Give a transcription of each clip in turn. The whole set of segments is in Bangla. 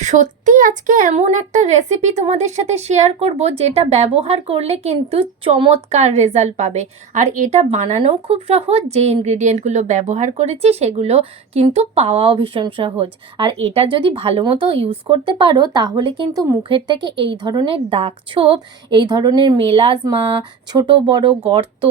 সত্যি আজকে এমন একটা রেসিপি তোমাদের সাথে শেয়ার করব, যেটা ব্যবহার করলে কিন্তু চমৎকার রেজাল্ট পাবে। আর এটা বানানোও খুব সহজ, যে ইনগ্রিডিয়েন্টগুলো ব্যবহার করেছি সেগুলো কিন্তু পাওয়াও ভীষণ সহজ। আর এটা যদি ভালো মতো ইউজ করতে পারো, তাহলে কিন্তু মুখের থেকে এই ধরনের দাগ ছোপ, এই ধরনের মেলাজমা ছোট বড় গর্ত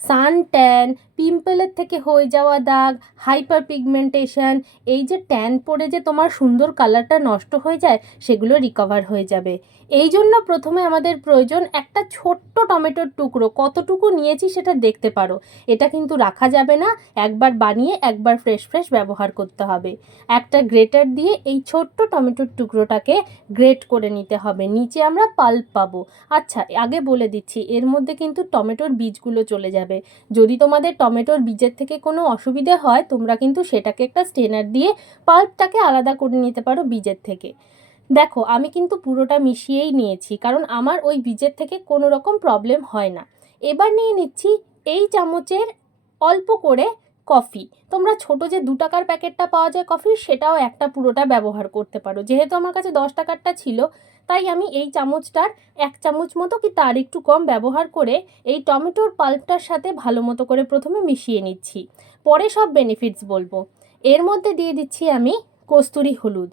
সান ট্যান পিম্পলের থেকে হয়ে যাওয়া দাগ হাইপার পিগমেন্টেশন এই যে ট্যান পড়ে যে তোমার সুন্দর কালারটা নষ্ট হয়ে যায় সেগুলো রিকভার হয়ে যাবে। এই জন্য প্রথমে আমাদের প্রয়োজন একটা ছোট্ট টমেটোর টুকরো। কতটুকু নিয়েছি সেটা দেখতে পারো। এটা কিন্তু রাখা যাবে না। একবার বানিয়ে একবার ফ্রেশ ফ্রেশ ব্যবহার করতে হবে। একটা গ্রেটার দিয়ে এই ছোট্ট টমেটোর টুকরোটাকে গ্রেট করে নিতে হবে। নিচে আমরা পাল্প পাবো। আচ্ছা আগে বলে দিচ্ছি, এর মধ্যে কিন্তু টমেটোর বীজগুলো চলে যাবে। যদি তোমাদের টমেটোর বীজের থেকে কোনো অসুবিধে হয়, তোমরা কিন্তু সেটাকে একটা স্টেনার দিয়ে পাল্পটাকে আলাদা করে নিতে পারো বীজের থেকে। দেখো, আমি কিন্তু পুরোটা মিশিয়েই নিয়েছি, কারণ আমার ওই বীজের থেকে কোনো রকম প্রবলেম হয় না। এবার নিয়ে নিচ্ছি এই চামচের অল্প করে কফি। তোমরা ছোট যে দু টাকার প্যাকেটটা পাওয়া যায় কফির, সেটাও একটা পুরোটা ব্যবহার করতে পারো। যেহেতু আমার কাছে দশ টাকারটা ছিল, তাই আমি এই চামচটার এক চামচ মতো কি তার একটু কম ব্যবহার করে এই টমেটোর পাল্পটার সাথে ভালো মতো করে প্রথমে মিশিয়ে নিচ্ছি। পরে সব বেনিফিটস বলব। এর মধ্যে দিয়ে দিচ্ছি আমি কস্তুরি হলুদ।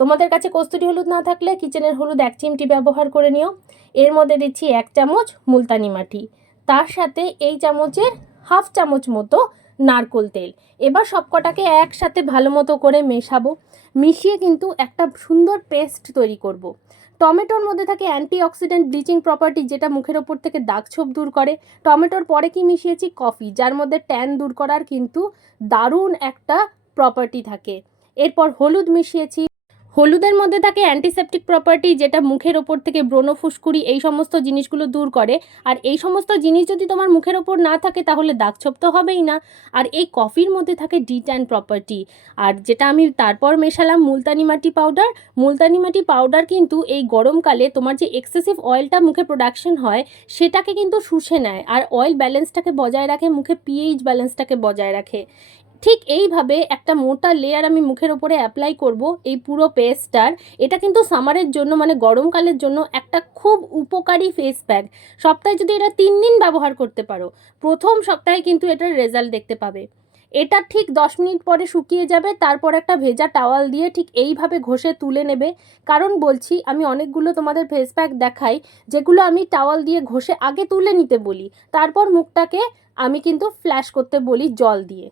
তোমাদের কাছে কস্তুরি হলুদ না থাকলে কিচেনের হলুদ এক চিমটি ব্যবহার করে নিও। এর মধ্যে দিচ্ছি এক চামচ মুলতানি মাটি। তার সাথে এই চামচের হাফ চামচ মতো নারকোল তেল। এবার সবকটাকে একসাথে ভালো মতো করে মেশাবো। মিশিয়ে কিন্তু একটা সুন্দর পেস্ট তৈরি করব। টমেটোর মধ্যে থাকে অ্যান্টিঅক্সিডেন্ট ব্লিচিং প্রপার্টি যেটা মুখের ওপর থেকে দাগ ছোপ দূর করে। টমেটোর পরে কি মিশিয়েছি? কফি, যার মধ্যে ট্যান দূর করার কিন্তু দারুণ একটা প্রপার্টি থাকে। এরপর হলুদ মিশিয়েছি। হলুদের মধ্যে থাকে অ্যান্টিসেপটিক প্রপার্টি যেটা মুখের ওপর থেকে ব্রণ ফুসকুড়ি, এই সমস্ত জিনিসগুলো দূর করে। আর এই সমস্ত জিনিস যদি তোমার মুখের ওপর না থাকে, তাহলে দাগ ছোপ তো হবেই না। আর এই কফির মধ্যে থাকে ডিট্যান প্রপার্টি আর যেটা আমি তারপর মেশালাম, মুলতানি মাটি পাউডার মুলতানি মাটি পাউডার কিন্তু এই গরমকালে তোমার যে এক্সেসিভ অয়েলটা মুখে প্রোডাকশন হয়, সেটাকে কিন্তু শুষে নেয়। আর অয়েল ব্যালেন্সটাকে বজায় রাখে, মুখে পিএইচ ব্যালেন্সটাকে বজায় রাখে। ঠিক এইভাবে একটা মোটা লেয়ার আমি মুখের ওপরে অ্যাপ্লাই করব এই পুরো পেস্টটার এটা কিন্তু সামারের জন্য মানে গরমকালের জন্য একটা খুব উপকারী ফেস প্যাক সপ্তাহে যদি এটা তিন দিন ব্যবহার করতে পারো, প্রথম সপ্তাহে কিন্তু এটার রেজাল্ট দেখতে পাবে। এটা ঠিক দশ মিনিট পরে শুকিয়ে যাবে, তারপর একটা ভেজা টাওয়াল দিয়ে ঠিক এইভাবে ঘষে তুলে নেবে। কারণ বলছি, আমি অনেকগুলো তোমাদের ফেস প্যাক দেখাই, যেগুলো আমি টাওয়াল দিয়ে ঘষে আগে তুলে নিতে বলি, তারপর মুখটাকে আমি কিন্তু ফ্ল্যাশ করতে বলি জল দিয়ে।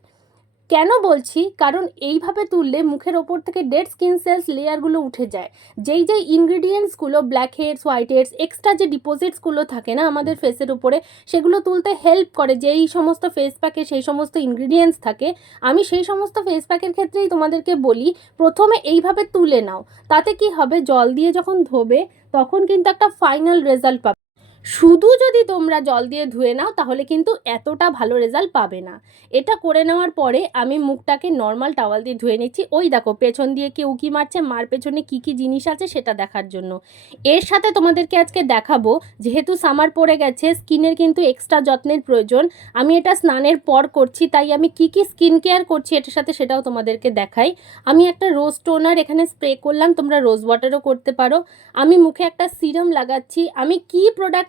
কেন বলছি? কারণ এইভাবে তুললে মুখের ওপর থেকে ডেড স্কিন সেলস লেয়ারগুলো উঠে যায়। যেই যেই ইনগ্রিডিয়েন্টসগুলো black heads white heads extra যে ডিপোজিটসগুলো থাকে না আমাদের ফেসের উপরে, সেগুলো তুলতে হেল্প করে। যেই সমস্ত ফেস প্যাকে সেই সমস্ত ইনগ্রিডিয়েন্টস থাকে, আমি সেই সমস্ত ফেস প্যাকের ক্ষেত্রেই তোমাদেরকে বলি, প্রথমে এইভাবে তুলে নাও। তাতে কি হবে? জল দিয়ে যখন ধোবে, তখন কিন্তু একটা ফাইনাল রেজাল্ট পাবে। শুধু যদি তোমরা জল দিয়ে ধুয়ে নাও, তাহলে কিন্তু এতটা ভালো রেজাল্ট পাবে না। এটা করে নেওয়ার পরে আমি মুখটাকে নর্মাল টাওয়াল দিয়ে ধুয়ে নিচ্ছি। ওই দেখো, পেছন দিয়ে কে উকি মারছে, মার পেছনে কী কী জিনিস আছে সেটা দেখার জন্য। এর সাথে তোমাদেরকে আজকে দেখাবো, যেহেতু সামার পড়ে গেছে স্কিনের কিন্তু এক্সট্রা যত্নের প্রয়োজন। আমি এটা স্নানের পর করছি, তাই আমি কি কি স্কিন কেয়ার করছি এটার সাথে সেটাও তোমাদেরকে দেখাই। আমি একটা রোজ টোনার এখানে স্প্রে করলাম, তোমরা রোজ ওয়াটারও করতে পারো। আমি মুখে একটা সিরাম লাগাচ্ছি। আমি কি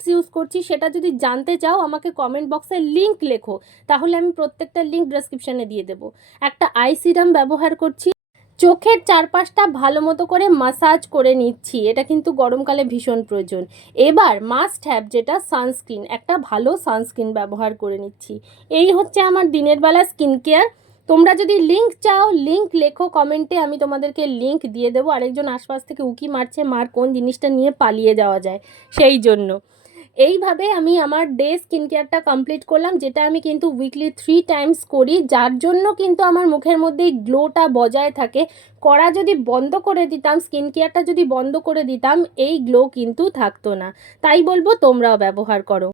প্রোডাক্টস ইউজ করছি, সেটা যদি জানতে চাও, আমাকে কমেন্ট বক্সে লিঙ্ক লেখো, তাহলে আমি প্রত্যেকটা লিঙ্ক ডেসক্রিপশানে দিয়ে দেবো। একটা আই সিরাম ব্যবহার করছি, চোখের চারপাশটা ভালো মতো করে মাসাজ করে নিচ্ছি, এটা কিন্তু গরমকালে ভীষণ প্রয়োজন। এবার মাস্ট হ্যাভ যেটা সানস্ক্রিন একটা ভালো সানস্ক্রিন ব্যবহার করে নিচ্ছি। এই হচ্ছে আমার দিনের বেলা স্কিন কেয়ার তোমরা যদি লিঙ্ক চাও লিঙ্ক লেখো কমেন্টে আমি তোমাদেরকে লিঙ্ক দিয়ে দেবো। আরেকজন আশপাশ থেকে উকি মারছে, মার কোন জিনিসটা নিয়ে পালিয়ে যাওয়া যায়, সেই জন্য। এইভাবে আমি আমার ডে স্কিন কেয়ারটা কমপ্লিট করলাম, যেটা আমি কিন্তু উইকলি থ্রি টাইমস করি, যার জন্য কিন্তু আমার মুখের মধ্যে গ্লোটা বজায় থাকে। করা যদি বন্ধ করে দিতাম স্কিন কেয়ারটা যদি বন্ধ করে দিতাম, এই গ্লো কিন্তু থাকতো না। তাই বলব তোমরাও ব্যবহার করো।